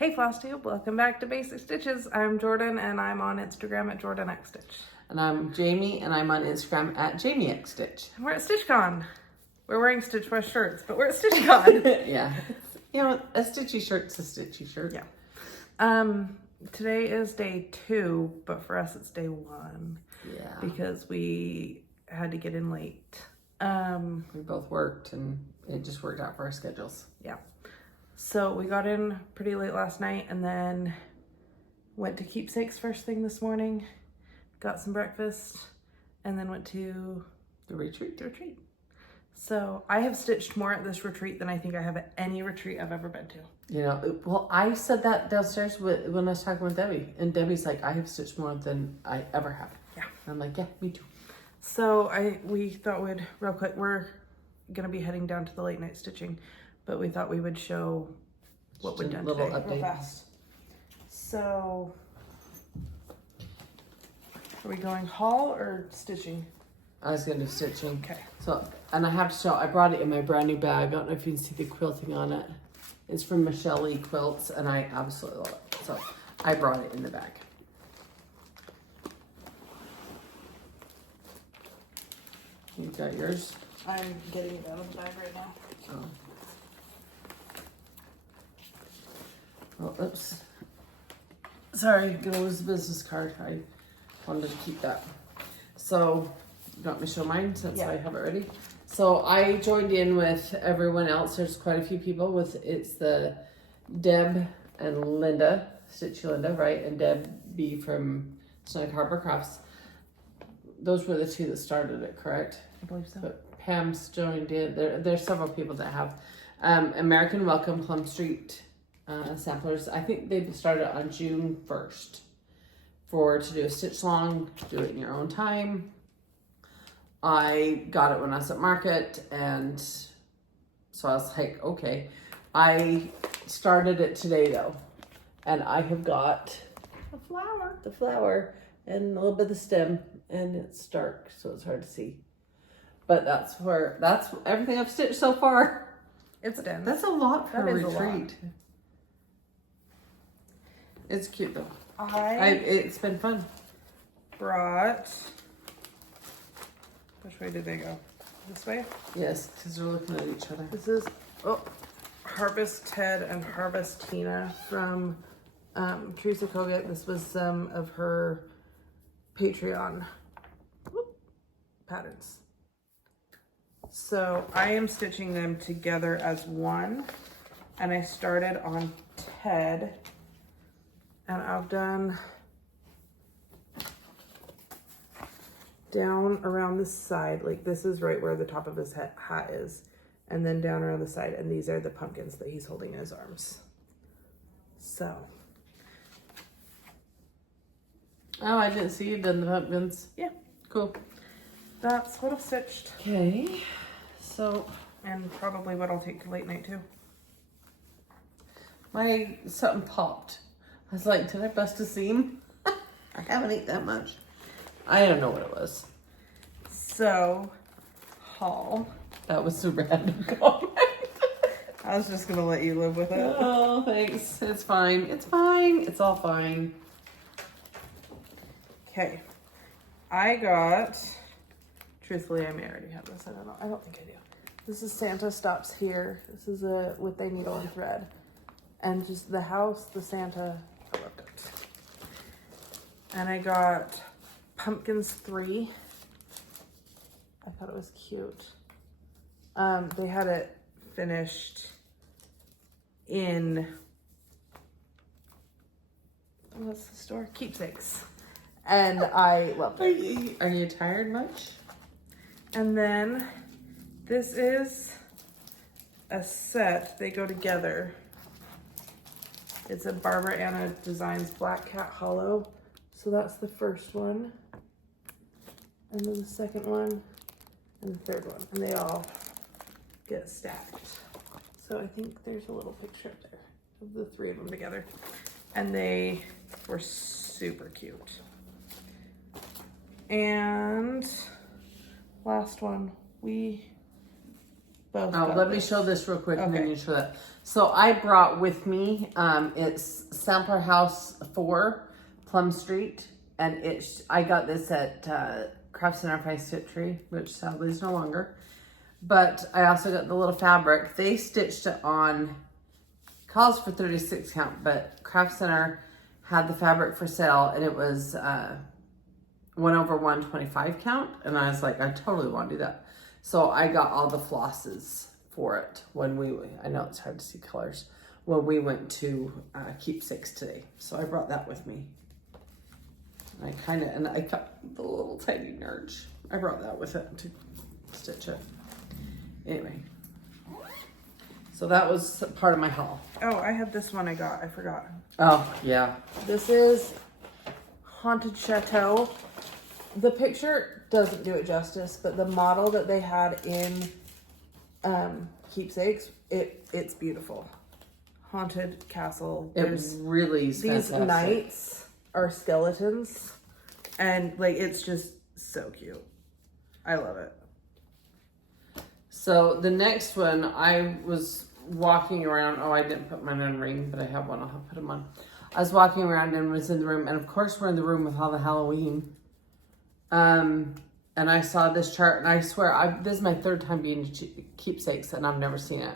Hey Flosstube, welcome back to Basic Stitches. I'm Jordan and I'm on Instagram at JordanXStitch. And I'm Jami and I'm on Instagram at JamiXStitch. And we're at StitchCon. We're wearing Stitch West shirts, but we're at StitchCon. Yeah. You know, a stitchy shirt's a stitchy shirt. Yeah. Today is day 2, but for us it's day 1. Yeah. Because we had to get in late. We both worked and it just worked out for our schedules. Yeah. So we got in pretty late last night and then went to Keepsakes first thing this morning, got some breakfast, and then went to The retreat. So I have stitched more at this retreat than I think I have at any retreat I've ever been to. You know, well, I said that downstairs when I was talking with Debbie, and Debbie's like, I have stitched more than I ever have. Yeah. I'm like, yeah, me too. So we thought we'd, real quick, we're going to be heading down to the late night stitching, but we thought we would show what we've done today real fast. So, are we going haul or stitching? I was going to do stitching. Okay. So, and I have to show, I brought it in my brand new bag. I don't know if you can see the quilting on it. It's from Michelle Lee Quilts, and I absolutely love it. So, I brought it in the bag. You got yours? I'm getting it out of the bag right now. Oh. Oh, oops. Sorry, gonna lose the business card. I wanted to keep that. So, you want me to show mine since I have it ready? So, I joined in with everyone else. There's quite a few people it's the Deb and Linda, Stitchy Linda, right? And Deb B from Snug Harbor Crafts. Those were the two that started it, correct? I believe so. But Pam's joined in. There's several people that have. American Welcome Plum Street samplers. I think they started on June 1st to do a stitch long, do it in your own time. I got it when I was at market, and so I was like, okay. I started it today though, and I have got the flower, and a little bit of the stem, and it's dark, so it's hard to see. But that's everything I've stitched so far. It's done. That's a lot for a retreat. A lot. It's cute though. It's been fun. Brought. Which way did they go? This way? Yes, because they're looking at each other. This is Harvest Ted and Harvest Tina from Teresa Kogut. This was some of her Patreon patterns. So I am stitching them together as one, and I started on Ted, and I've done down around the side, like this is right where the top of his hat is, and then down around the side, and these are the pumpkins that he's holding in his arms. So. Oh, I didn't see you done the pumpkins. Yeah. Cool. That's what I've stitched. Okay. So. And probably what I'll take to late night too. Something popped. I was like, did I bust a seam? I haven't ate that much. I don't know what it was. So, haul. That was a random comment. I was just gonna let you live with it. Oh, thanks. It's fine. It's fine. It's all fine. Okay. I got, truthfully, I may already have this. I don't think I do. This is Santa Stops Here. This is a with a needle and thread. And just the house, the Santa, I loved it. And I got Pumpkins 3. I thought it was cute. They had it finished in, what's the store? Keepsakes. And I loved it. Are you tired much? And then this is a set. They go together. It's a Barbara Anna Designs Black Cat Hollow. So that's the first one. And then the second one. And the third one. And they all get stacked. So I think there's a little picture up there of the 3 of them together. And they were super cute. And last one, we both. Oh, got let me this. show this real quick and then Okay. you show that. So I brought with me, it's Sampler House 4, Plum Street. And I got this at Craft Center by Stitchery, which sadly is no longer. But I also got the little fabric. They stitched it on, calls for 36 count, but Craft Center had the fabric for sale and it was 1/125 count. And I was like, I totally want to do that. So I got all the flosses for it I know it's hard to see colors, when we went to Keepsakes today. So I brought that with me. I got the little tiny nurge. I brought that with it to stitch it. Anyway, so that was part of my haul. Oh, I had this one I got. I forgot. Oh, yeah. This is Haunted Chateau. The picture doesn't do it justice, but the model that they had in Keepsakes, it's beautiful. Haunted castle. It really is These fantastic. knights are skeletons, and like it's just so cute. I love it. So the next one, I was walking around. Oh, I didn't put mine on ring, but I have one. I'll put them on. I was walking around and was in the room, and of course we're in the room with all the Halloween. And I saw this chart, and I swear, this is my third time being to Keepsakes, and I've never seen it.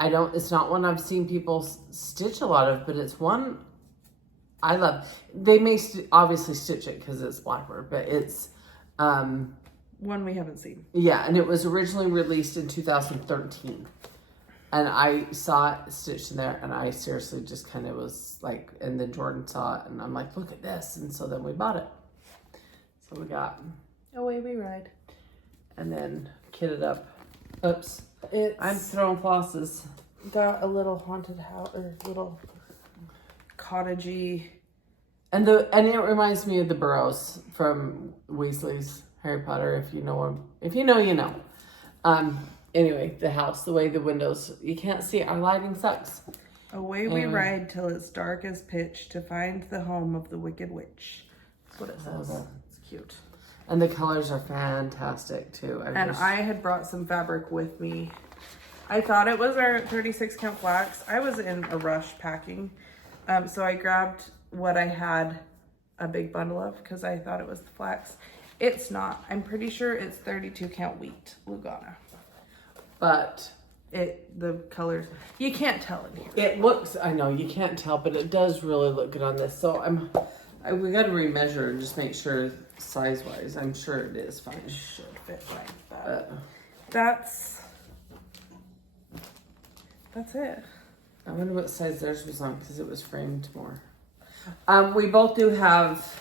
It's not one I've seen people stitch a lot of, but it's one I love. They may obviously stitch it because it's Blackbird, but it's, One we haven't seen. yeah, and it was originally released in 2013. And I saw it stitched in there, and I seriously just kind of was like, and then Jorden saw it, and I'm like, look at this. And so then we bought it. So we got Away we ride. and then kitted up. Oops. It's I'm throwing flosses. got a little haunted house or little cottagey. And it reminds me of the Burrows from Weasley's Harry Potter. If you know him, if you know, you know. Anyway, the house, the way the windows, you can't see it. Our lighting sucks. Away we ride till it's dark as pitch to find the home of the wicked witch. That's what it says. Okay. It's cute. And the colors are fantastic too. I had brought some fabric with me. I thought it was our 36 count flax. I was in a rush packing. So I grabbed what I had a big bundle of because I thought it was the flax. It's not. I'm pretty sure it's 32 count wheat Lugana. But The colors, you can't tell in here. it looks, I know you can't tell, but it does really look good on this. So we got to remeasure and just make sure size wise. I'm sure it is fine. It should fit fine. But That's it. I wonder what size theirs was on because it was framed more. We both do have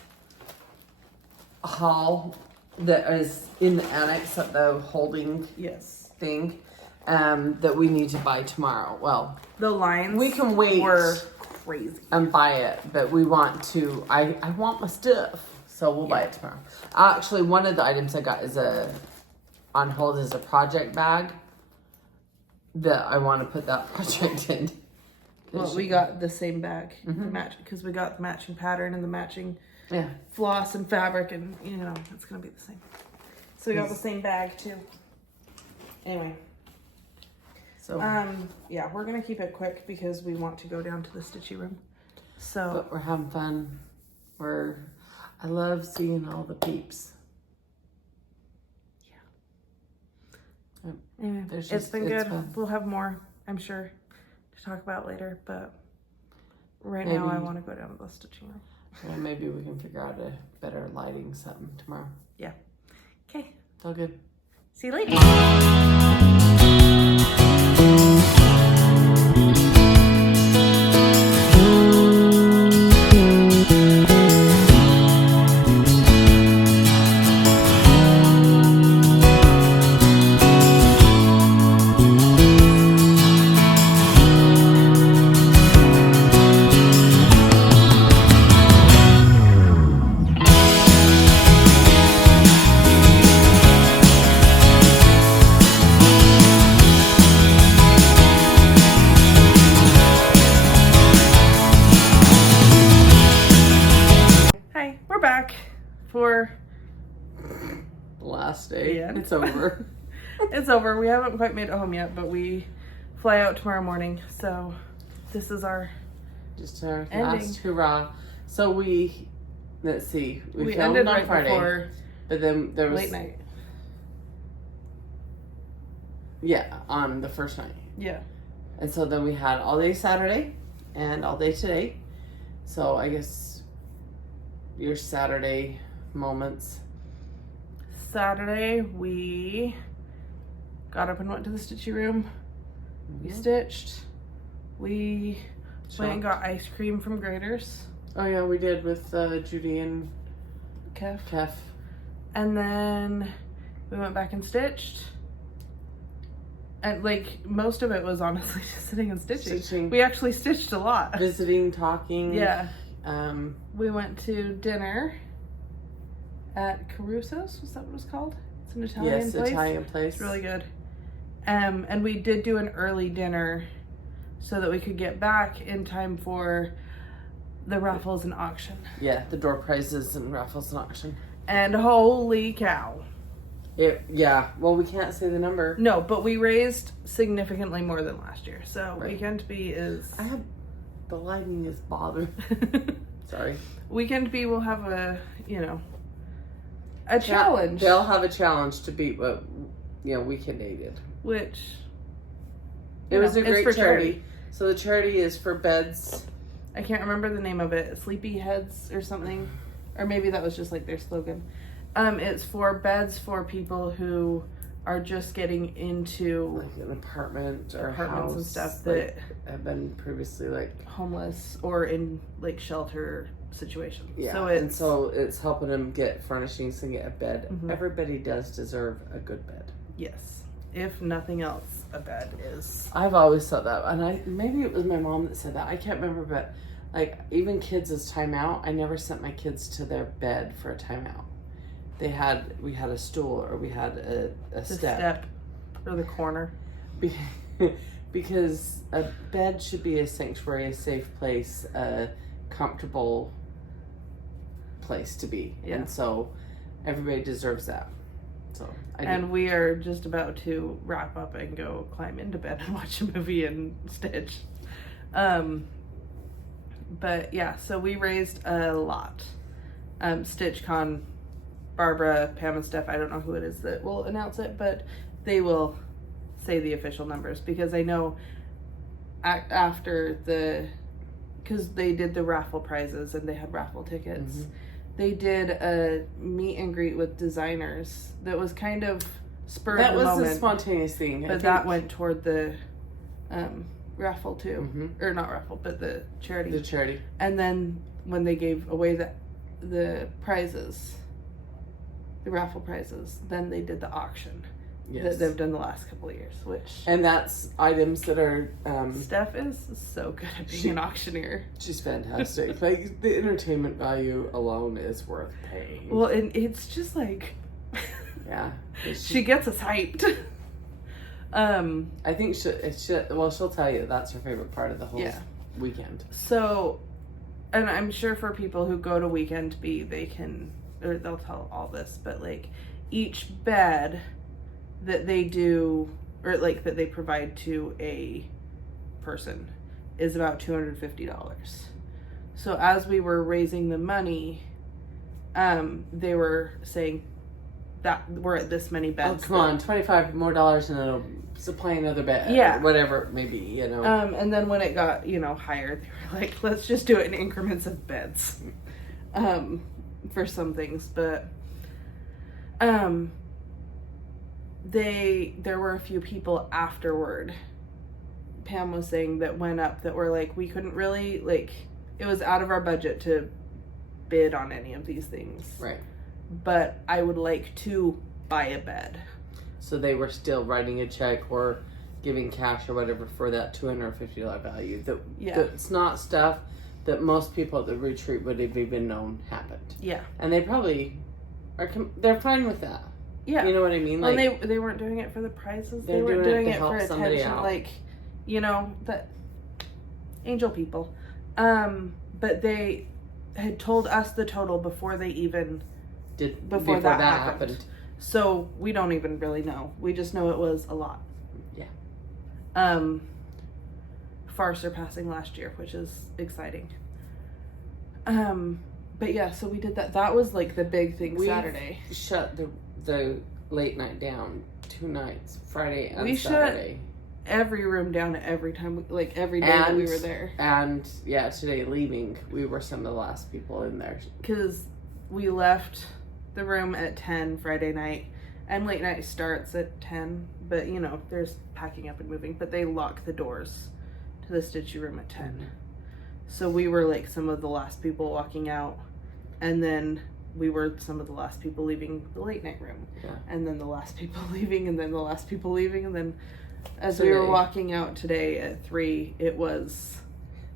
a haul that is in the annex at the holding Yes. thing that we need to buy tomorrow. Well, The lines we can wait were crazy. and buy it, but we want to, I want my stuff, so we'll buy it tomorrow. Actually, one of the items I got is on hold is a project bag that I want to put that project in. Well, we got the same bag, because we got the matching pattern and the matching Yeah. floss and fabric, and it's gonna be the same. So we got the same bag too. Anyway, So, yeah, we're gonna keep it quick because we want to go down to the stitchy room. So but we're having fun. I love seeing all the peeps. anyway, There's it's just- been it's good. fun. We'll have more, I'm sure, to talk about later. But right now, I Maybe- want to go down to the stitching room. Well, maybe we can figure out a better lighting something tomorrow. Okay, It's all good. see you later. Hi, we're back for The last day. The end. It's over. It's over. We haven't quite made it home yet, but we fly out tomorrow morning. So this is our Just our ending. last hurrah. So let's see. We filmed ended on right Friday, before but then there was late night. Yeah, on the first night. Yeah. And so then we had all day Saturday and all day today. So I guess your Saturday moments. Saturday, we got up and went to the stitchy room. We stitched. We went and got ice cream from Graders. Oh yeah, we did with Judy and Kef. And then we went back and stitched. And like most of it was honestly just sitting and stitching. We actually stitched a lot. Visiting, talking. Yeah. We went to dinner at Caruso's. Was that what it was called? It's an Italian place. Italian place. It's really good. And we did do an early dinner so that we could get back in time for the raffles and auction. Yeah, the door prizes and raffles and auction. And holy cow. Well, we can't say the number. No, but we raised significantly more than last year. So Weekend Bee is... The lighting is bothering. Sorry. Weekend Bee will have a challenge. They'll have a challenge to beat what, Weekend Day did. Which... It was a great charity. So the charity is for beds. I can't remember the name of it. Sleepy Heads or something. Or maybe that was just like their slogan. It's for beds for people who are just getting into like an apartment or apartments house and stuff that have been previously like homeless or in like shelter situations. Yeah, so it's helping them get furnishings and get a bed. Mm-hmm. Everybody does deserve a good bed. Yes, if nothing else, a bed is. I've always thought that, and maybe it was my mom that said that. I can't remember, but like even kids as timeout, I never sent my kids to their bed for a timeout. We had a stool or we had a step or the corner. Because a bed should be a sanctuary, a safe place, a comfortable place to be. Yeah. And so everybody deserves that. So we are just about to wrap up and go climb into bed and watch a movie and stitch. But yeah, so we raised a lot. StitchCon, Barbara, Pam, and Steph, I don't know who it is that will announce it, but they will say the official numbers because I know because they did the raffle prizes and they had raffle tickets. Mm-hmm. They did a meet and greet with designers that was kind of spurred the moment. That was a spontaneous thing. But that went toward the raffle too. Mm-hmm. Or not raffle, but the charity. The charity. And then when they gave away the prizes, the raffle prizes, then they did the auction that they've done the last couple of years, and that's items that are Steph is so good at being an auctioneer. She's fantastic. Like the entertainment value alone is worth paying. Well, and it's just like she gets us hyped. I think she'll tell you that's her favorite part of the whole weekend. So, and I'm sure for people who go to Weekend Bee, they'll tell all this, but like each bed that they do or like that they provide to a person is about $250. So as we were raising the money, they were saying that we're at this many beds. Oh, come on, $25 more and it'll supply another bed. Yeah. Or whatever it may be, And then when it got, higher, they were like, let's just do it in increments of beds. For some things, but there were a few people afterward, Pam was saying, that went up that were like, we couldn't really, like, it was out of our budget to bid on any of these things, right? But I would like to buy a bed. So they were still writing a check or giving cash or whatever for that $250 value. That's not stuff that most people at the retreat would have even known happened. Yeah. And they probably they're fine with that. Yeah. You know what I mean? Well, like, they weren't doing it for the prizes. They were doing it for attention. Out. Like, that angel people. But they had told us the total before they even before that happened. So we don't even really know. We just know it was a lot. Yeah. Far surpassing last year, which is exciting. But yeah, so we did that. That was like the big thing Saturday. Shut the late night down 2 nights, Friday and We Saturday. Shut every room down every time, like every day that we were there. And yeah, today leaving, we were some of the last people in there. Because we left the room at 10 Friday night, and late night starts at 10, but you know, there's packing up and moving, but they lock the doors to the Stitchy room at 10. Mm-hmm. So we were like some of the last people walking out, and then we were some of the last people leaving the late night room. Yeah. And then the last people leaving, and then the last people leaving, and then as we were walking out today at 3, it was...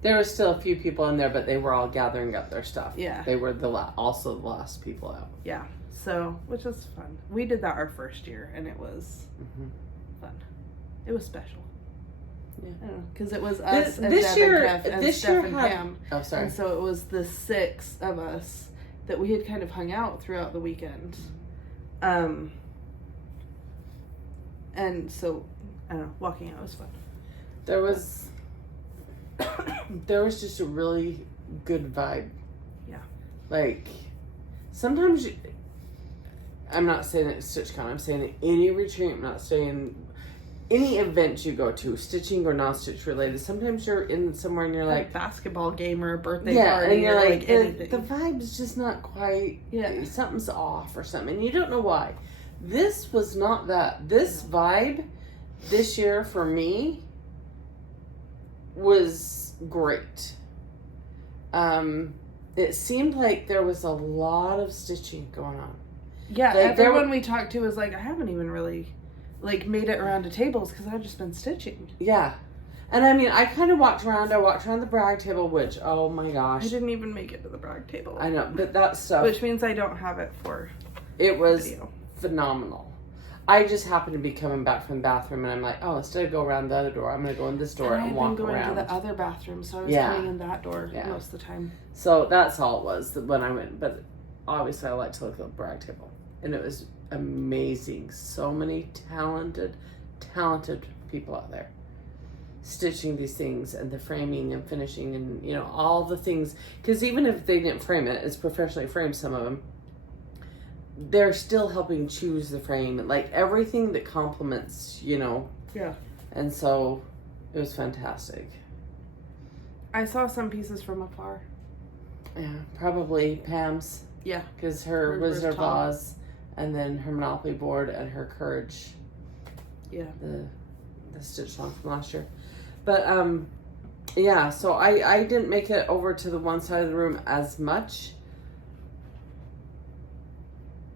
There were still a few people in there, but they were all gathering up their stuff. Yeah. They were also the last people out. Yeah. So, which was fun. We did that our first year, and it was fun. It was special. Yeah. I don't know, because it was us and this Deb year, and Kev and this Steph year and had, Pam. Oh, sorry. And so it was the 6 of us that we had kind of hung out throughout the weekend. And so, I don't know, walking out was fun. There was just a really good vibe. Yeah. Like, sometimes I'm not saying at StitchCon, I'm saying at any retreat, I'm not saying any event you go to, stitching or non-stitch related, sometimes you're in somewhere and you're like basketball game or a birthday yeah, party, and you're like anything. the vibe's just not quite, yeah, something's off or something, and you don't know why. This was not that. This vibe this year for me was great. It seemed like there was a lot of stitching going on. Yeah, like everyone we talked to was like, I haven't even really like made it around to tables because I've just been stitching. Yeah. And I mean, I kind of walked around the brag table, which, oh my gosh. I didn't even make it to the brag table. I know, but that stuff. Which means I don't have it for it was video. Phenomenal. I just happened to be coming back from the bathroom and I'm like, oh, instead of go around the other door, I'm going to go in this door and walk around. I've been going to the other bathroom, so I was coming in that door most of the time. So that's all it was when I went. But obviously I like to look at the brag table. And it was amazing. So many talented people out there stitching these things and the framing and finishing and, you know, all the things. Because even if they didn't frame it, it's professionally framed, some of them. They're still helping choose the frame. Like everything that complements, you know. Yeah. And so it was fantastic. I saw some pieces from afar. Yeah, probably Pam's. Yeah. Because her Wizard of Oz. And then her Monopoly board and her Courage. Yeah. The stitch long from last year. But, yeah, so I didn't make it over to the one side of the room as much.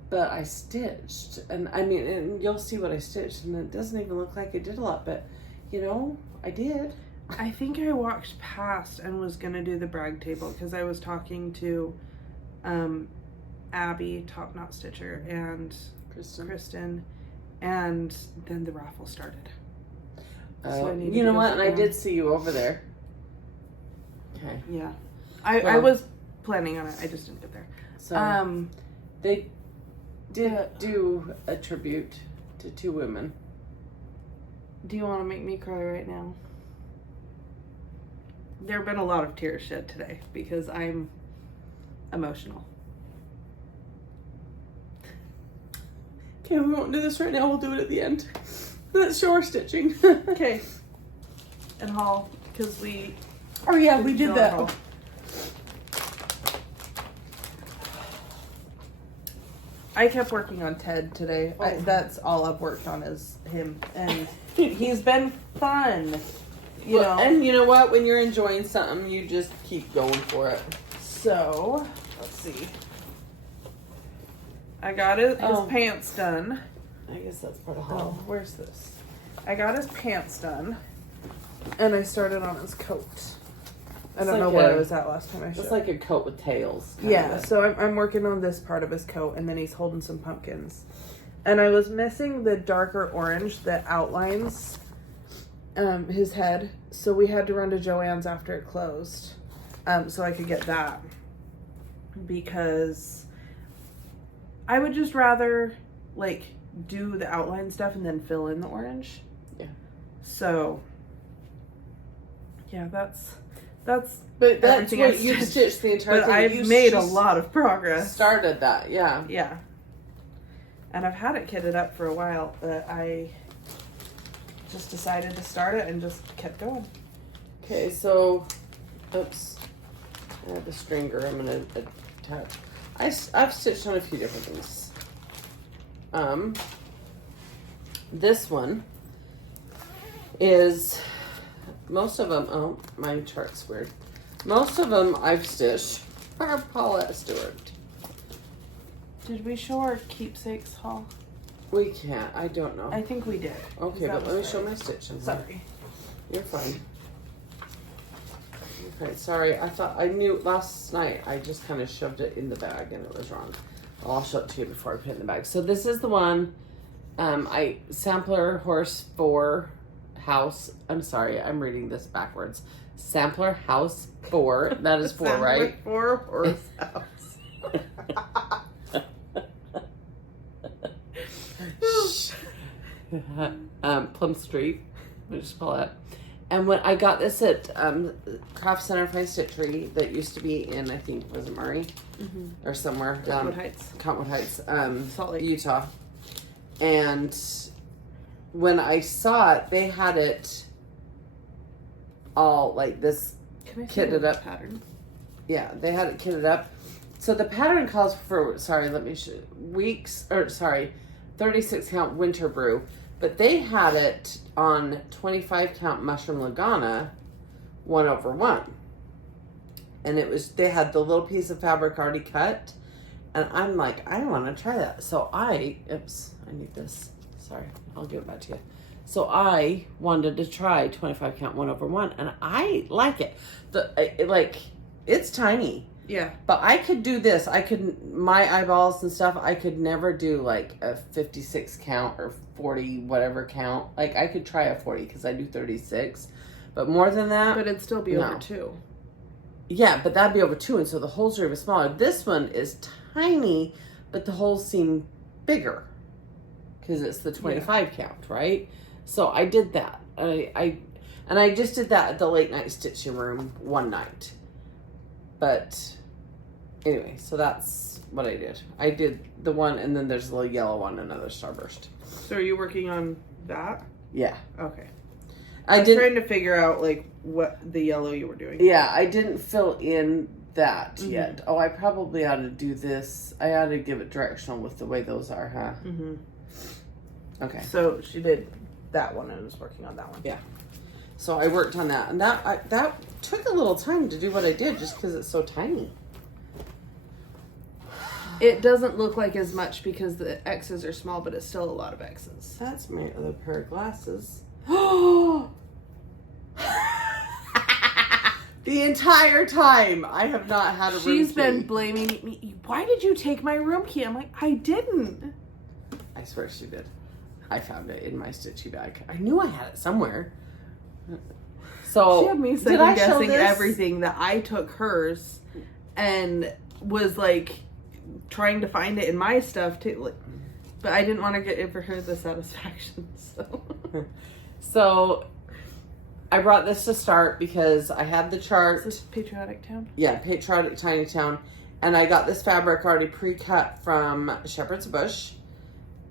But I stitched. And, I mean, and you'll see what I stitched. And it doesn't even look like I did a lot. But, you know, I did. I think I walked past and was going to do the brag table. Because I was talking to... Abby, Top Knot Stitcher, and Kristen, and then the raffle started. So you know what? And I did see you over there. Okay. Yeah, I was planning on it. I just didn't get there. So they did do a tribute to 2 women. Do you want to make me cry right now? There have been a lot of tears shed today because I'm emotional. Okay, we won't do this right now. We'll do it at the end. Let's show our stitching. Okay. And haul, because we... Oh yeah, we did that. Haul. I kept working on Ted today. Oh. That's all I've worked on is him. And he's been fun. You know. And you know what? When you're enjoying something, you just keep going for it. So, let's see. I got his pants done. I guess that's part of haul. Oh, where's this? I got his pants done. And I started on his coat. I don't know where I was at last time I showed. It's like a coat with tails. Yeah, so I'm working on this part of his coat, and then he's holding some pumpkins. And I was missing the darker orange that outlines his head. So we had to run to Joann's after it closed. So I could get that. Because... I would just rather like do the outline stuff and then fill in the orange. Yeah. So yeah, that's But that's everything what I've you stitched. stitched the entire But thing. I've made a lot of progress. Started that, yeah. Yeah. And I've had it kitted up for a while, but I just decided to start it and just kept going. Okay, so, oops. I have the stringer I'm gonna attach. I've stitched on a few different things. This one is, most of them, oh, my chart's weird. Most of them I've stitched are Paulette Stewart. Did we show our Keepsakes haul? We can't, I don't know. I think we did. Okay, but let me show my stitching. Sorry. You're fine. Okay, sorry, I knew last night I just kind of shoved it in the bag and it was wrong. I'll show it to you before I put it in the bag. So this is the one, sampler horse 4 house. I'm sorry, I'm reading this backwards. Sampler house 4, that is 4, right? 4 horse house. Plum Street, we'll just call it. And when I got this at Craft Center Fine Stitchery that used to be in, I think, was it Murray? Or somewhere. Cottonwood Heights. Cottonwood Heights, Salt Lake, Utah. And when I saw it, they had it all like this. Can I see kitted the up pattern? Yeah, they had it kitted up. So the pattern calls for, 36 count winter brew, but they had it on 25 count mushroom Lagana 1/1. And they had the little piece of fabric already cut. And I'm like, I want to try that. So I need this. Sorry, I'll give it back to you. So I wanted to try 25 count 1/1, and I like it. It's tiny. Yeah. But I could do this. My eyeballs and stuff, I could never do like a 56 count or 40 whatever count. Like I could try a 40 because I do 36. But more than that. But it'd still be over 2. Yeah, but that'd be over 2. And so the holes are even smaller. This one is tiny, but the holes seem bigger because it's the 25 count, right? So I did that. I just did that at the late night stitching room one night. But anyway, so that's what I did. I did the one, and then there's a little yellow one, another starburst. So are you working on that? Yeah. Okay. I was trying to figure out like what the yellow you were doing. Yeah, I didn't fill in that yet. Oh, I probably ought to do this. I ought to give it directional with the way those are, huh? Okay. So she did that one and was working on that one. Yeah. So I worked on that, and that took a little time to do what I did just because it's so tiny. It doesn't look like as much because the X's are small, but it's still a lot of X's. That's my other pair of glasses. The entire time I have not had a room key. She's been blaming me. Why did you take my room key? I'm like, I didn't. I swear she did. I found it in my stitchy bag. I knew I had it somewhere. So she had me second guessing everything that I took hers and was like trying to find it in my stuff too. Like, but I didn't want to get for her the satisfaction. So I brought this to start because I had the chart. Is this Patriotic Town? Yeah, Patriotic Tiny Town. And I got this fabric already pre-cut from Shepherd's Bush.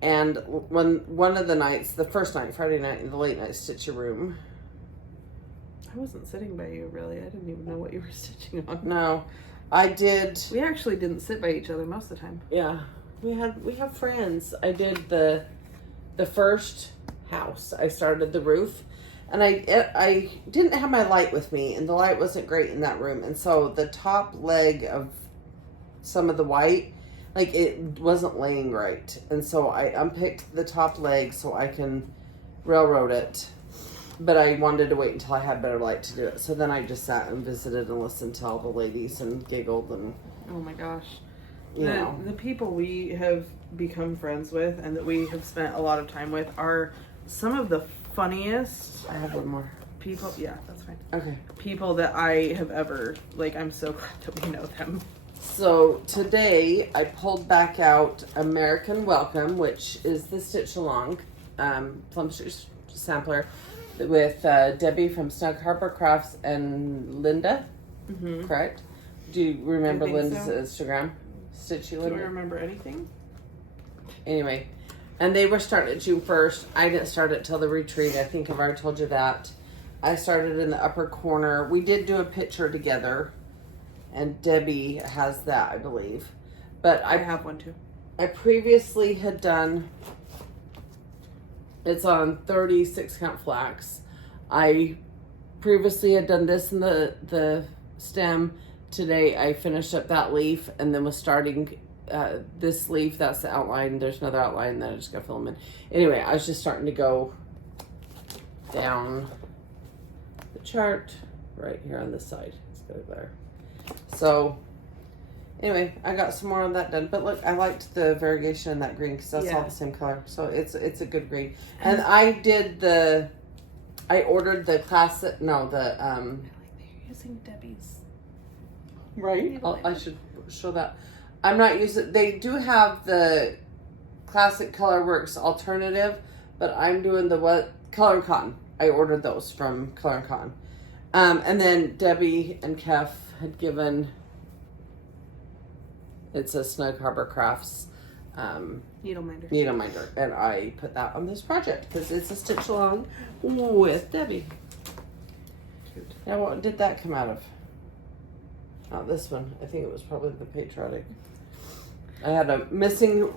And one of the nights, the first night, Friday night, in the late night stitcher room. I wasn't sitting by you, really. I didn't even know what you were stitching on. No, I did. We actually didn't sit by each other most of the time. Yeah, we have friends. I did the first house. I started the roof, and I didn't have my light with me, and the light wasn't great in that room, and so the top leg of some of the white, like it wasn't laying right, and so I unpicked the top leg so I can railroad it. But I wanted to wait until I had better light to do it. So then I just sat and visited and listened to all the ladies and giggled and... Oh my gosh. The people we have become friends with and that we have spent a lot of time with are some of the funniest... I have one more. People... Yeah, that's fine. Okay. People that I have ever... Like, I'm so glad that we know them. So today I pulled back out American Welcome, which is the Stitch Along Plum Street sampler with Debbie from Snug Harbor Crafts and Linda. Mm-hmm. Correct? Do you remember I think Linda's so. Instagram? Stitchy Do Linda. I remember anything? Anyway, and they were starting at June 1st. I didn't start it till the retreat. I think I've already told you that. I started in the upper corner. We did do a picture together, and Debbie has that, I believe. But I have one too. I previously had done, it's on 36 count flax. I previously had done this in the stem. Today I finished up that leaf and then was starting this leaf. That's the outline. There's another outline that I just gotta fill them in. Anyway, I was just starting to go down the chart right here on this side. Let's go there. So anyway, I got some more of that done. But look, I liked the variegation in that green because that's all the same color. So it's a good green. And I ordered the classic. No, the I like that you're using Debbie's. right. I should show that. I'm not using. They do have the classic Colorworks alternative, but I'm doing the what Color and Cotton. I ordered those from Color and Cotton. And then Debbie and Kef had given. It's a Snug Harbor Crafts Needle minder. and I put that on this project because it's a stitch along with Debbie. Cute. Now, what did that come out of? Not this one. I think it was probably the Patriotic. I had a missing.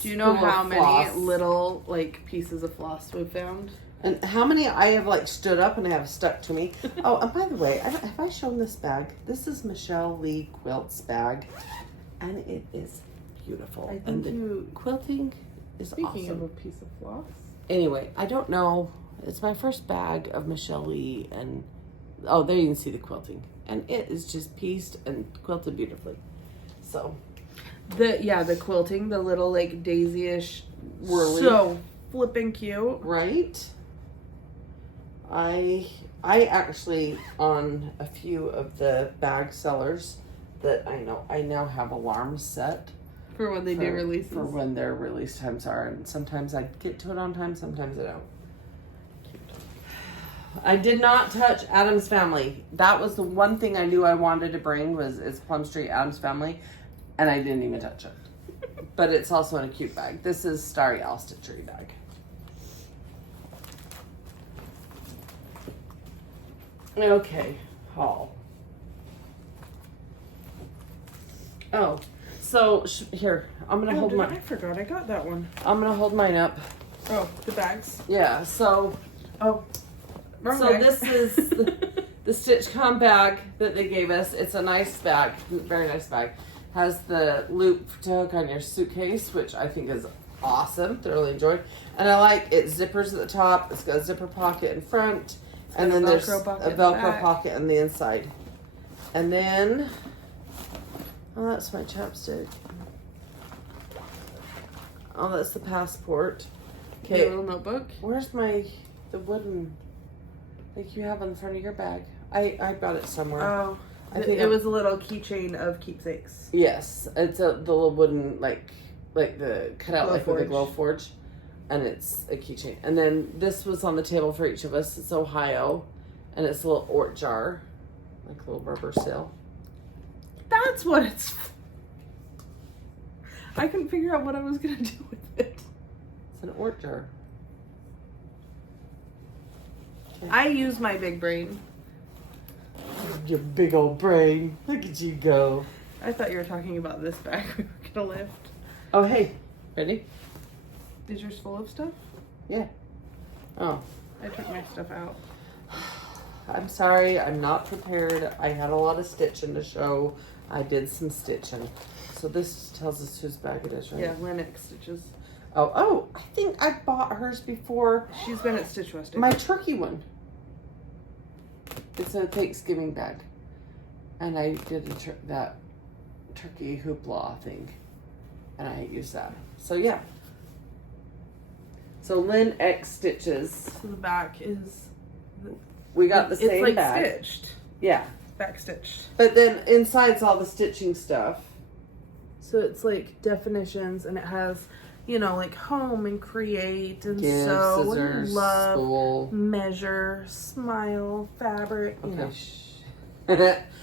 Do you know spool of how many floss. little like pieces of floss we've found? And how many I have like stood up and have stuck to me. Oh, and by the way, have I shown this bag? This is Michelle Lee Quilt's bag, and it is beautiful. I think and the you. quilting is Speaking awesome. of a piece of floss. Anyway, I don't know. It's my first bag of Michelle Lee, and oh, there you can see the quilting, and it is just pieced and quilted beautifully. So The quilting, the little like daisy-ish, whirly. so flipping cute. Right. I actually on a few of the bag sellers that I now have alarms set For when they do releases. for when their release times are, and sometimes I get to it on time, sometimes I don't. I did not touch Adam's Family. That was the one thing I knew I wanted to bring is Plum Street Adam's Family, and I didn't even touch it. But it's also in a cute bag. This is Starry Owl Stitchery bag. Okay, haul. Oh, so here I'm gonna hold I forgot I got that one. I'm gonna hold mine up. Oh, the bags. Yeah. So Wrong so bag. this is the StitchCon bag that they gave us. It's a nice bag, very nice bag. Has the loop to hook on your suitcase, which I think is awesome. Thoroughly enjoyed, and I like it. Zippers at the top. It's got a zipper pocket in front. And then there's a Velcro pocket on the inside. And then, oh, that's my chapstick. Oh, that's the passport. Okay, Okay, little notebook. where's the wooden, like you have on the front of your bag? I got it somewhere. Oh, I think it was a little keychain of keepsakes. Yes, it's the little wooden, like the cutout, like with the glow forge. And it's a keychain. And then this was on the table for each of us. It's Ohio. And it's a little Ort jar. Like a little rubber seal. That's what it's. I couldn't figure out what I was gonna do with it. It's an Ort jar. Okay. I use my big brain. Your big old brain. Look at you go. I thought you were talking about this bag we were gonna lift. Oh, hey. Ready? Is yours full of stuff? Yeah. Oh. I took my stuff out. I'm sorry. I'm not prepared. I had a lot of stitching to show. I did some stitching. So this tells us whose bag it is, right? Yeah, Lennox stitches. Oh, I think I bought hers before. She's been at Stitch West. My turkey one. It's a Thanksgiving bag. And I did that turkey hoopla thing. And I used that. So yeah. So Lynn X Stitches. So the back is. We got the same it's like bag. stitched. Yeah. backstitched. But then inside's all the stitching stuff. So it's like definitions, and it has, you know, like home and create and Give, sew scissors, and love, spool. measure, smile, fabric. You know.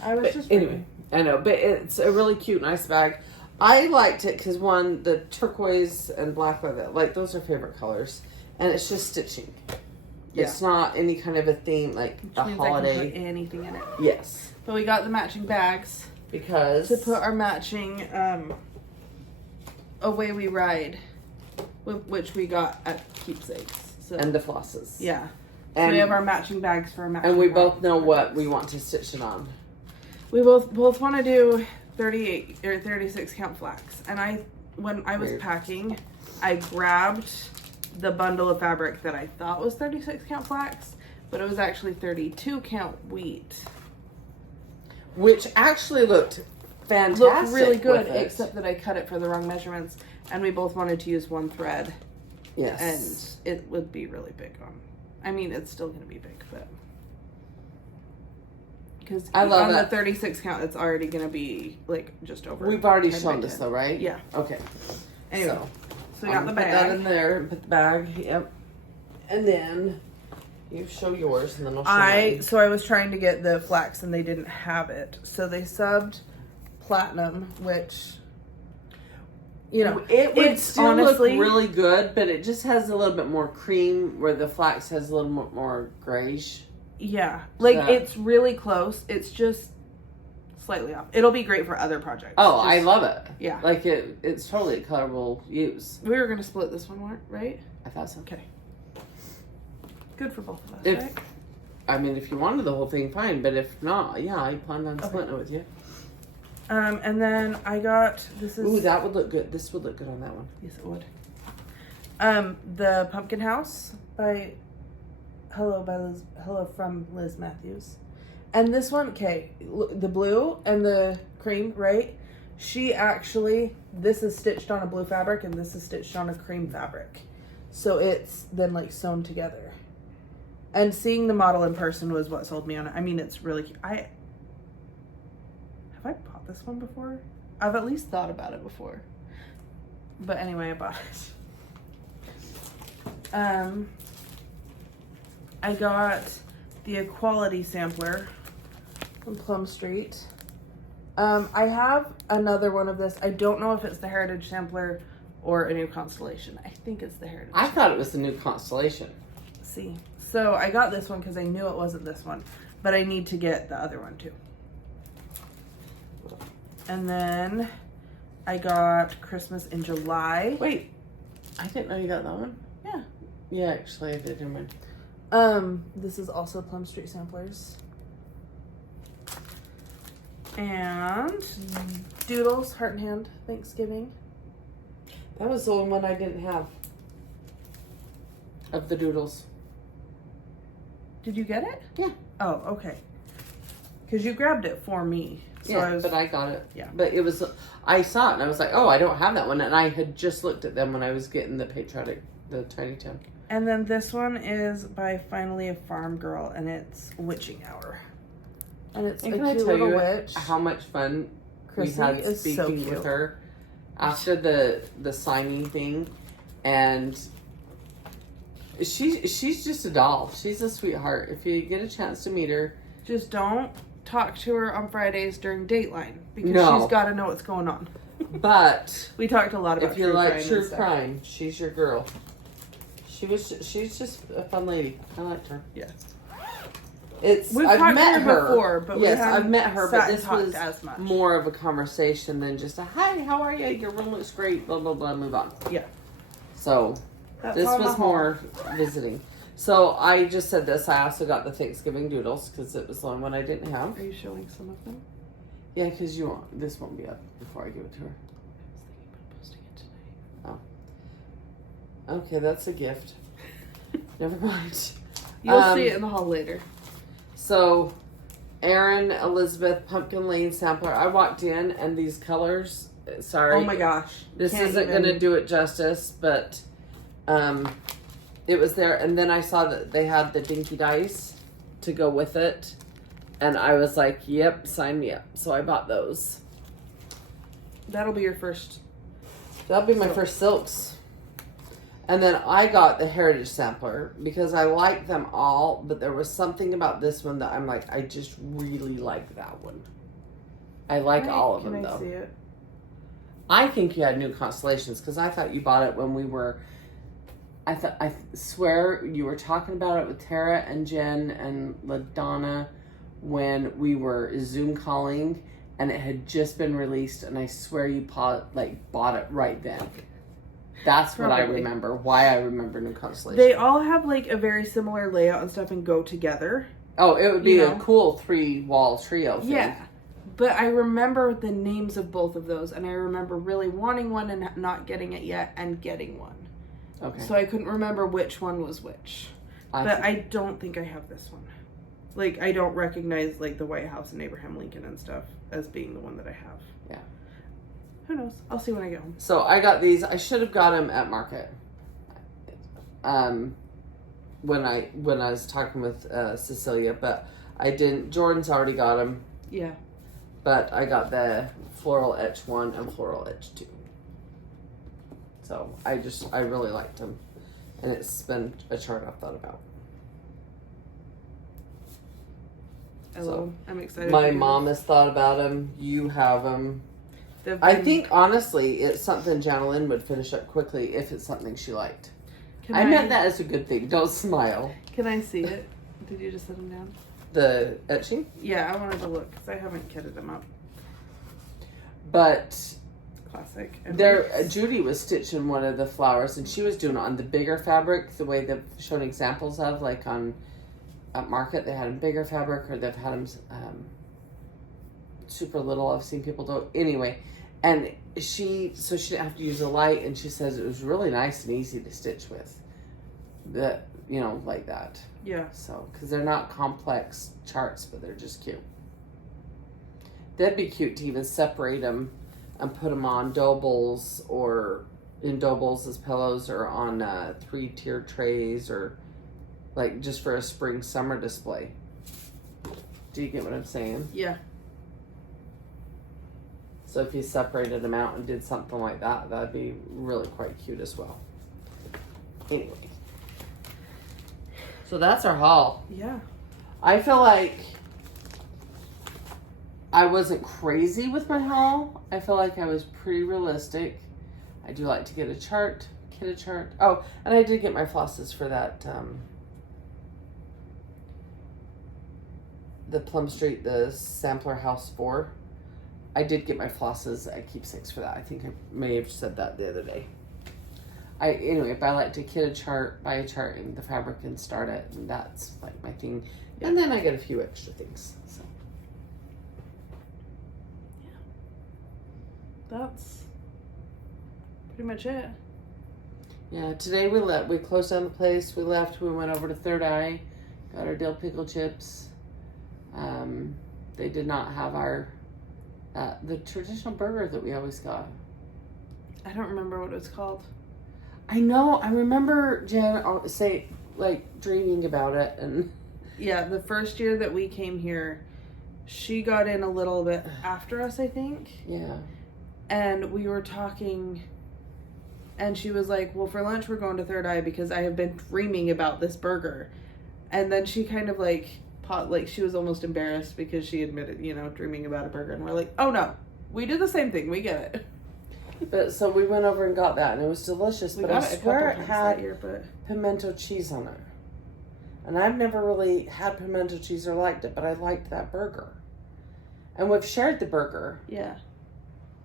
I was just anyway, reading. I know, but it's a really cute, nice bag. I liked it because one, the turquoise and black leather, like those are favorite colors, and it's just stitching. Yeah. It's not any kind of a theme like Which a means holiday. I can put anything in it. Yes, But we got the matching bags because to put our matching Away We Ride, which we got at Keepsakes. So and the flosses. yeah, so and we have our matching bags for our matching. and we bag. both know what we want to stitch it on. We both want to do 38 or 36 count flax. And when I was Weird. packing, I grabbed the bundle of fabric that I thought was 36 count flax, but it was actually 32 count wheat. Which actually looked fantastic. Looked really good, with it. except that I cut it for the wrong measurements, and we both wanted to use one thread, Yes. and it would be really big on. I mean, it's still going to be big, but because I love on that. the 36 count, it's already going to be like just over. We've already 10 shown by this 10. though, right? Yeah. Okay. Anyway, So we got the put that in bag. there and put the bag. Yep. And then you show yours, and then I'll show mine. So I was trying to get the flax, and they didn't have it, so they subbed platinum, which, you know, It would it's still honestly look really good, but it just has a little bit more cream, where the flax has a little more grayish. yeah, like that- it's really close. It's just slightly off. It'll be great for other projects. Oh, Just- I love it. Yeah. Like it's totally a color we'll use. We were gonna split this one, right? I thought so. Okay. Good for both of us, If right? I mean, if you wanted the whole thing, fine. But if not, yeah, I plan on splitting it with you. And then I got this is Ooh, that would look good. This would look good on that one. yes, it would. The Pumpkin House by Hello from Liz Matthews. And this one, okay, the blue and the cream, right? This is stitched on a blue fabric and this is stitched on a cream fabric. So it's then like sewn together. And seeing the model in person was what sold me on it. I mean, it's really cute. Have I bought this one before? I've at least thought about it before. But anyway, I bought it. I got the Equality sampler from Plum Street. I have another one of this. I don't know if it's the Heritage sampler or a new Constellation. I think it's the Heritage. I thought it was the new Constellation. See. So I got this one because I knew it wasn't this one, but I need to get the other one too. And then I got Christmas in July. Wait, I didn't know you got that one. Yeah. Yeah, actually, I did. Never mind. This is also Plum Street samplers. And Doodles, Heart and Hand, Thanksgiving. That was the only one I didn't have of the doodles. Did you get it? Yeah. Oh, okay. Because you grabbed it for me. So Yeah, but I got it. Yeah. But it was, I saw it and I was like, oh, I don't have that one. And I had just looked at them when I was getting the the Tiny Tim. And then this one is by Finally a Farm Girl, and it's Witching Hour. And it's And a can I cute tell little you witch. how much fun Chrissy we had is so speaking cute. with her after the signing thing, and she's just a doll. She's a sweetheart. If you get a chance to meet her, Just don't talk to her on Fridays during Dateline because No. she's got to know what's going on. but We talked a lot about if you true like crime and true stuff. crime, she's your girl. She's just a fun lady. I liked her. Yeah. I've talked met to her before, but we yes, haven't I've met her, sat but and this talked was as much. more of a conversation than just a hi, how are you? Your room looks great. Blah blah blah. Move on. Yeah. So That's this on the was haul. more visiting. So I just said this. I also got the Thanksgiving doodles because it was the only one I didn't have. Are you showing some of them? Yeah, because this won't be up before I give it to her. I was thinking about posting it tonight. Okay, that's a gift. Never mind. You'll see it in the hall later. So, Erin Elizabeth Pumpkin Lane sampler. I walked in and these colors. Sorry. Oh my gosh. This Can't isn't even- going to do it justice, but it was there. And then I saw that they had the dinky dice to go with it. And I was like, yep, sign me up. So I bought those. That'll be your first. That'll be my first silks. And then I got the Heritage Sampler because I like them all, but there was something about this one that I'm like, I just really like that one. I like all of them, though. Can I see it? I think you had new constellations because I thought you bought it when we were. I swear you were talking about it with Tara and Jen and LaDonna when we were Zoom calling, and it had just been released, and I swear you bought it right then. That's what I remember. Why I remember New Constellation. They all have like a very similar layout and stuff and go together. Oh, it would be a cool 3-wall trio thing. Yeah. But I remember the names of both of those, and I remember really wanting one and not getting it yet and getting one. Okay. So I couldn't remember which one was which. I don't think I have this one. Like, I don't recognize like the White House and Abraham Lincoln and stuff as being the one that I have. Yeah. Who knows? I'll see when I get home. So I got these. I should have got them at market. When I was talking with Cecilia, but I didn't. Jordan's already got them. Yeah. But I got the Floral Etch 1 and Floral Etch 2. So I really liked them. And it's been a chart I've thought about. I'm excited. My mom has thought about them. You have them. I think, honestly, it's something Janalyn would finish up quickly if it's something she liked. I meant that as a good thing. Don't smile. Can I see it? Did you just set them down? The etching? Yeah, I wanted to look because I haven't kitted them up. But classic. Judy was stitching one of the flowers, and she was doing it on the bigger fabric, the way they've shown examples of, like at market, they had them bigger fabric, or they've had them super little. I've seen people do it. Anyway, and she didn't have to use a light, and she says it was really nice and easy to stitch with. Like that. Yeah. So, because they're not complex charts, but they're just cute. That'd be cute to even separate them and put them on dough bowls, or in dough bowls as pillows, or on 3-tier trays, or like just for a spring summer display. Do you get what I'm saying? Yeah. So if you separated them out and did something like that, that'd be really quite cute as well. Anyway. So that's our haul. Yeah. I feel like I wasn't crazy with my haul. I feel like I was pretty realistic. I do like to get a chart. Oh, and I did get my flosses for that, the Plum Street, the Sampler House 4. I did get my flosses at Keepsakes for that. I think I may have said that the other day. If I like to kit a chart, buy a chart in the fabric and start it, and that's like my thing. Yeah. And then I get a few extra things. So yeah, that's pretty much it. Yeah, today we closed down the place. We left. We went over to Third Eye, got our dill pickle chips. They did not have our the traditional burger that we always got. I don't remember what it was called. I know. I remember Jen dreaming about it, and yeah, the first year that we came here, she got in a little bit after us, I think. Yeah. And we were talking, and she was like, "Well, for lunch we're going to Third Eye because I have been dreaming about this burger," and then she kind of she was almost embarrassed because she admitted, dreaming about a burger, and we're like, "Oh no, we did the same thing. We get it." But so we went over and got that, and it was delicious. But I swear it had pimento cheese on it. And I've never really had pimento cheese or liked it, but I liked that burger. And we've shared the burger. Yeah.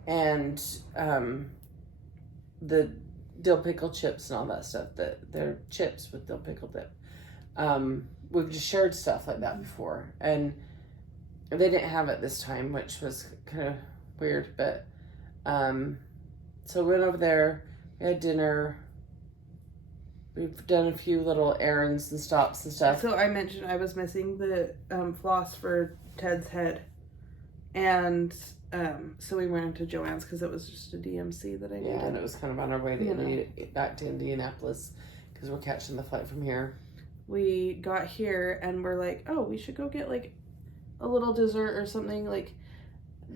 And the dill pickle chips and all that stuff. They're chips with dill pickle dip. We've just shared stuff like that before. And they didn't have it this time, which was kind of weird, but so we went over there, we had dinner, we've done a few little errands and stops and stuff. So I mentioned I was missing the floss for Ted's head, and so we went into Joann's because it was just a DMC that I needed. Yeah, and it was kind of on our way back to Indianapolis because we're catching the flight from here. We got here and we're like, oh, we should go get a little dessert or something, like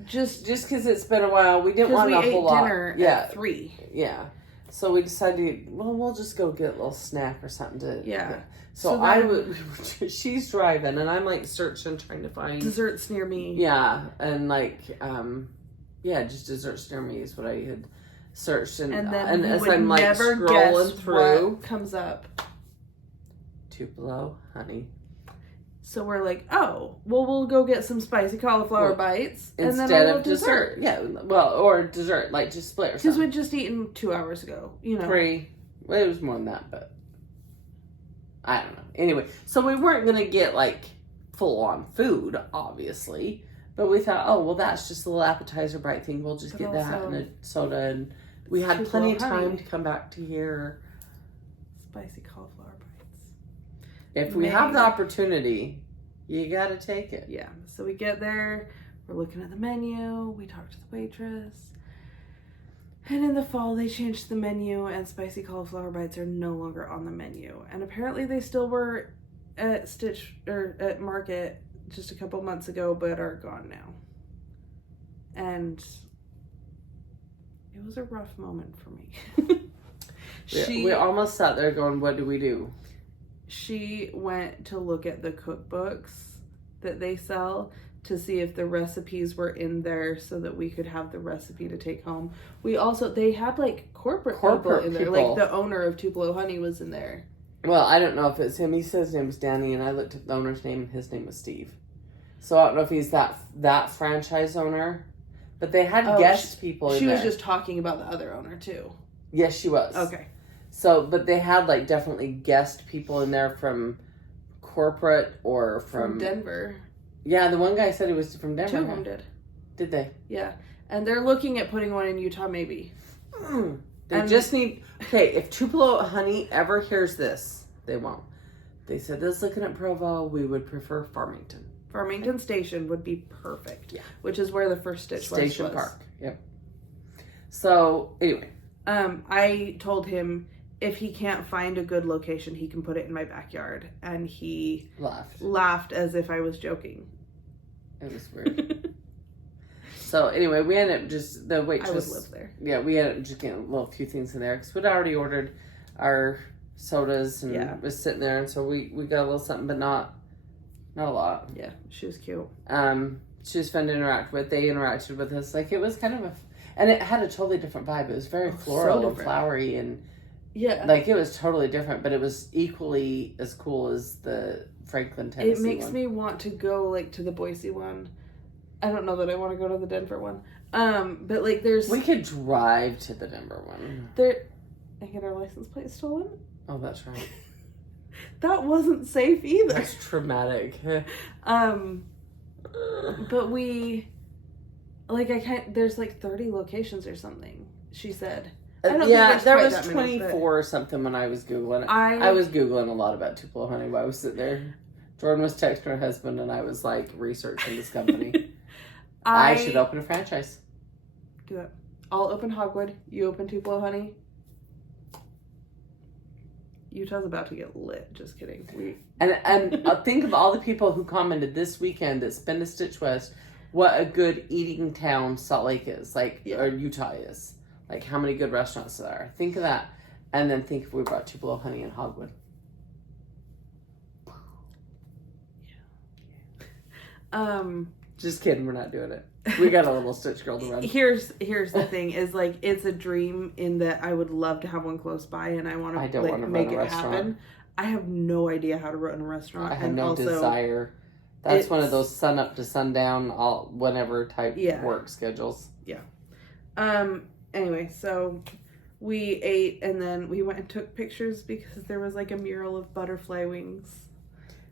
just because it's been a while. We didn't want we a ate whole lot. dinner at 3. Yeah. So we decided, we'll just go get a little snack or something to. Yeah. So I would. She's driving, and I'm like searching, trying to find desserts near me. Yeah, and like, just desserts near me is what I had searched, and then as would I'm like never scrolling guess through, what comes up. Tupelo honey. So we're like, oh, well, we'll go get some spicy cauliflower bites and instead then of dessert. Yeah, well, or dessert, like just split or something. Because we'd just eaten 2 hours ago, you know. 3. Well, it was more than that, but I don't know. Anyway, so we weren't gonna get like full on food, obviously, but we thought, oh well, that's just a little appetizer bite thing. We'll just get that and a soda, and we had plenty of time to come back to here. Spicy cauliflower bites. If we have the opportunity, you gotta take it. Yeah. So we get there, we're looking at the menu, we talk to the waitress. And in the fall, they changed the menu, and spicy cauliflower bites are no longer on the menu. And apparently, they still were at at Market just a couple months ago, but are gone now. And it was a rough moment for me. We almost sat there going, "What do we do?" She went to look at the cookbooks that they sell to see if the recipes were in there so that we could have the recipe to take home. They had like corporate people in there. Like the owner of Tupelo Honey was in there. Well, I don't know if it's him. He says his name was Danny, and I looked at the owner's name, and his name was Steve. So I don't know if he's that franchise owner. But they had guest people in there. She was just talking about the other owner too. Yes, she was. Okay. So, but they had like definitely guest people in there from corporate or from Denver. Yeah, the one guy said he was from Denver. 2 of them did. Did they? Yeah. And they're looking at putting one in Utah, maybe. They just need... Okay, if Tupelo Honey ever hears this, they won't. They said, this looking at Provo, we would prefer Farmington. Farmington Station would be perfect. Yeah. Which is where the first Stitch was. Station Park. Yep. So, anyway. I told him if he can't find a good location, he can put it in my backyard. And he laughed as if I was joking. It was weird. So anyway, we ended up just, the waitress. I would live there. Yeah, we ended up just getting a few things in there because we'd already ordered our sodas and was sitting there. And so we got a little something, but not a lot. Yeah, she was cute. She was fun to interact with. They interacted with us. Like it was kind of and it had a totally different vibe. It was very floral and flowery and like it was totally different, but it was equally as cool as the Franklin, Tennessee one. It makes one. me want to go like to the Boise one. I don't know that I want to go to the Denver one. But like there's... We could drive to the Denver one. And get our license plate stolen? Oh, that's right. That wasn't safe either. That's traumatic. But we... Like there's like 30 locations or something, she said. I don't think there was that 24 many, or something when I was Googling. I was Googling a lot about Tupelo Honey while I was sitting there. Jorden was texting her husband and I was like researching this company. I should open a franchise. Do it. I'll open Hogwood. You open Tupelo Honey. Utah's about to get lit. Just kidding. And think of all the people who commented this weekend that's been to Stitch West. What a good eating town Salt Lake is, or Utah is. Like how many good restaurants there are. Think of that, and then think if we brought Tupelo Honey and Hogwood. Just kidding, we're not doing it. We got a little Stitch girl to run. Here's the thing: is like it's a dream in that I would love to have one close by, and I want to make it happen. I have no idea how to run a restaurant. I have no desire. That's one of those sun up to sundown, whenever type work schedules. Yeah. Anyway, so we ate and then we went and took pictures because there was like a mural of butterfly wings.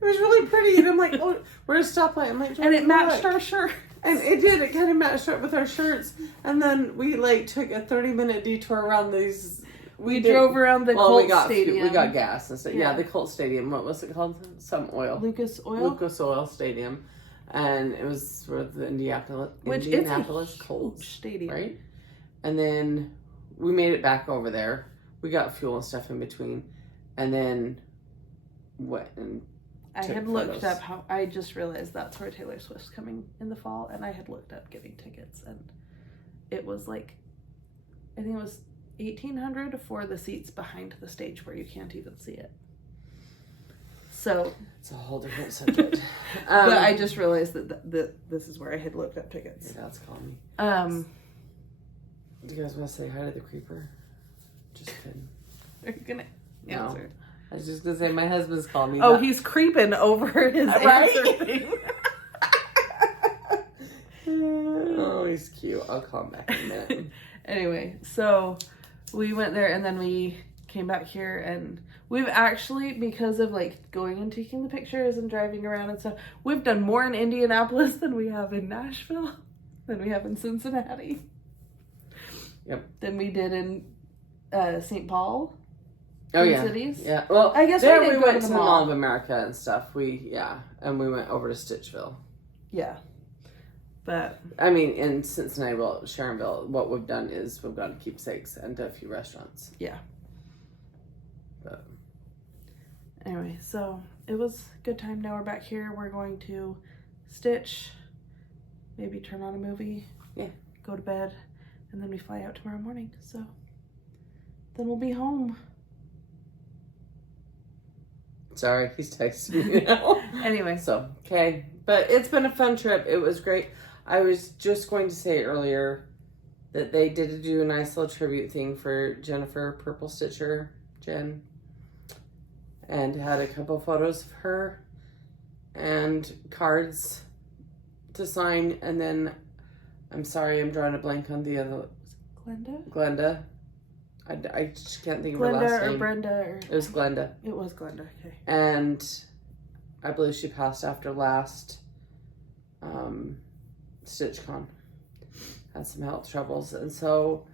It was really pretty, and I'm like, oh, we're at a stoplight. I'm like, and it matched our shirt. And it did. It kind of matched up with our shirts. And then we took a 30-minute detour around these. We drove around the Colt Stadium. We got gas and stuff. Yeah, the Colt Stadium. What was it called? Some oil. Lucas Oil Stadium. And it was for the Indianapolis Colts Stadium. Right? And then we made it back over there. We got fuel and stuff in between. And then I took had looked photos. up how, I just realized that's where Taylor Swift's coming in the fall, and I had looked up getting tickets, and it was like, I think it was $1,800 for the seats behind the stage where you can't even see it. So it's a whole different subject. but I just realized that this is where I had looked up tickets. Your dad's calling me. Do you guys want to say hi to the creeper? Just kidding. Are you gonna answer? No. I was just gonna say my husband's calling me. Oh, he's creeping over his answer thing. Oh, he's cute. I'll call him back in a minute. Anyway, so we went there and then we came back here, and we've actually, because of like going and taking the pictures and driving around and stuff, we've done more in Indianapolis than we have in Nashville, than we have in Cincinnati. Yep. Than we did in St. Paul. Oh yeah. Cities. Yeah. Well, I guess there we we didn't go went to to the the mall. Mall of America and stuff. And we went over to Stitchville. Yeah. But I mean, in Cincinnati, well, Sharonville, what we've done is we've gone to Keepsakes and to a few restaurants. yeah. But Anyway, so it was a good time. Now we're back here. We're going to stitch, maybe turn on a movie. Yeah. Go to bed, and then we fly out tomorrow morning. So then we'll be home. sorry, he's texting me now. Anyway. So, okay. But it's been a fun trip. It was great. I was just going to say earlier that they did do a nice little tribute thing for Jennifer Purple Stitcher, Jen. And had a couple photos of her and cards to sign. And then, I'm sorry, I'm drawing a blank on the other. Glenda. I just can't think of her last Glenda or name. Brenda or It was Glenda. it was Glenda. Okay. And I believe she passed after last StitchCon. Had some health troubles. And so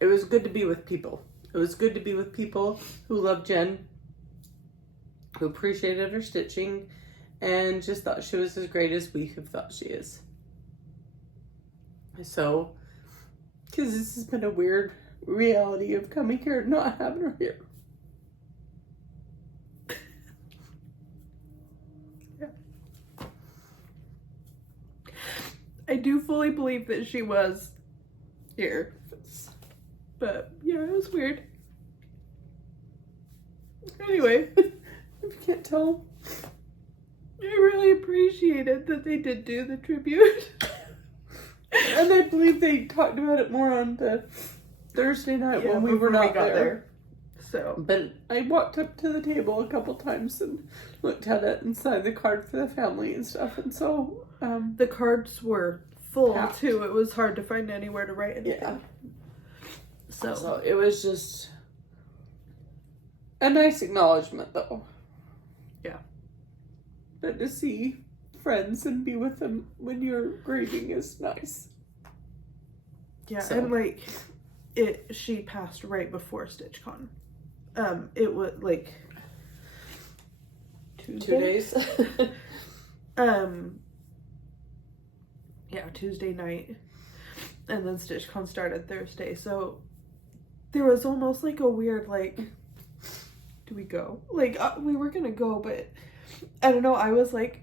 it was good to be with people. It was good to be with people who loved Jen, who appreciated her stitching, and just thought she was as great as we have thought she is. So, because this has been a weird reality of coming here and not having her here. Yeah. I do fully believe that she was here. But yeah, it was weird. Anyway, If you can't tell, I really appreciated that they did do the tribute. and I believe they talked about it more on the Thursday night when we were not there. So, But I walked up to the table a couple times and looked at it and signed the card for the family and stuff. And so, the cards were full packed. too. It was hard to find anywhere to write anything. Yeah. So it was just a nice acknowledgement, though. Yeah. But to see friends and be with them when you're grieving is nice. yeah, So. and like she passed right before StitchCon. It was like 2 days. Yeah, Tuesday night, and then StitchCon started Thursday. So there was almost like a weird like, do we go? Like we were gonna go, but I don't know. I was like,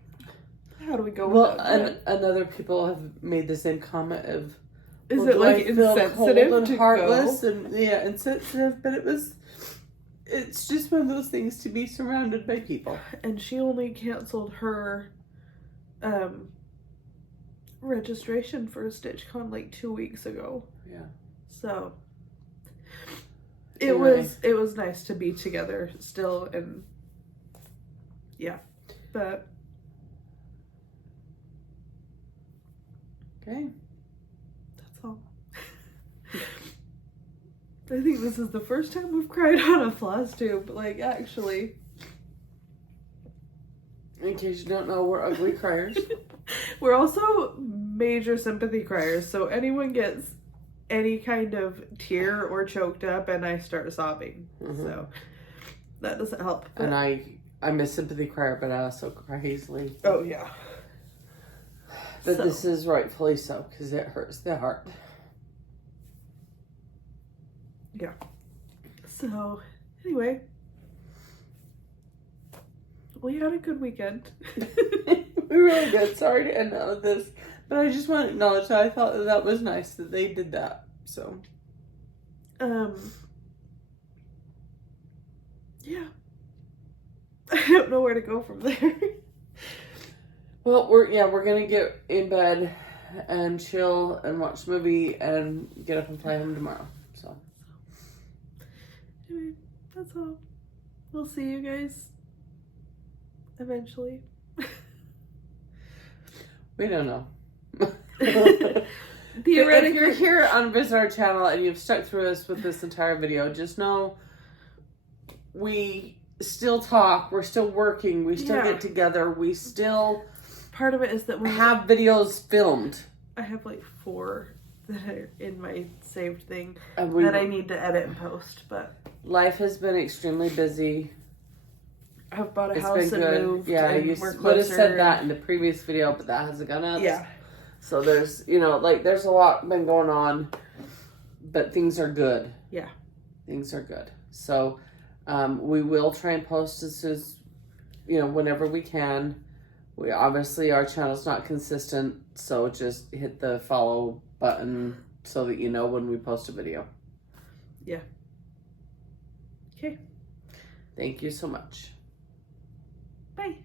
how do we go? Well, without and Jen? other people have made the same comment of, Is well, it do like I feel insensitive cold and to heartless go? and insensitive? But it's just one of those things to be surrounded by people. And she only canceled her registration for StitchCon like 2 weeks ago. Yeah. So Anyway. it was nice to be together still, and yeah. But Okay. that's all. I think this is the first time we've cried on a Flosstube, like actually. In case you don't know, we're ugly criers. We're also major sympathy criers, so anyone gets any kind of tear or choked up and I start sobbing. Mhm. So that doesn't help. And I'm a sympathy crier, but I also cry easily. Oh yeah. But So. this is rightfully so, because it hurts the heart. So, anyway. We had a good weekend. We really did. Sorry to end on this, but I just want to acknowledge that I thought that was nice that they did that. So, yeah. I don't know where to go from there. Well, we're gonna get in bed and chill and watch a movie and get up and fly home tomorrow. So, anyway, that's all. We'll see you guys eventually. we don't know. Theoretically, If you're here on Visit Our Channel and you've stuck through us with this entire video, just know we still talk, we're still working, we still get together, we still part of it is that we have videos filmed. I have like 4 that are in my saved thing And that I need to edit and post, but life has been extremely busy. I've bought a It's house been and good. moved. Yeah, and you we're would have said closer. that in the previous video, but that hasn't gone up. Yeah. So there's, there's a lot been going on, but things are good. Yeah. Things are good. So we will try and post as soon as, whenever we can. We obviously, our channel's not consistent, so just hit the follow button so that you know when we post a video. Yeah. Okay. Thank you so much. Bye.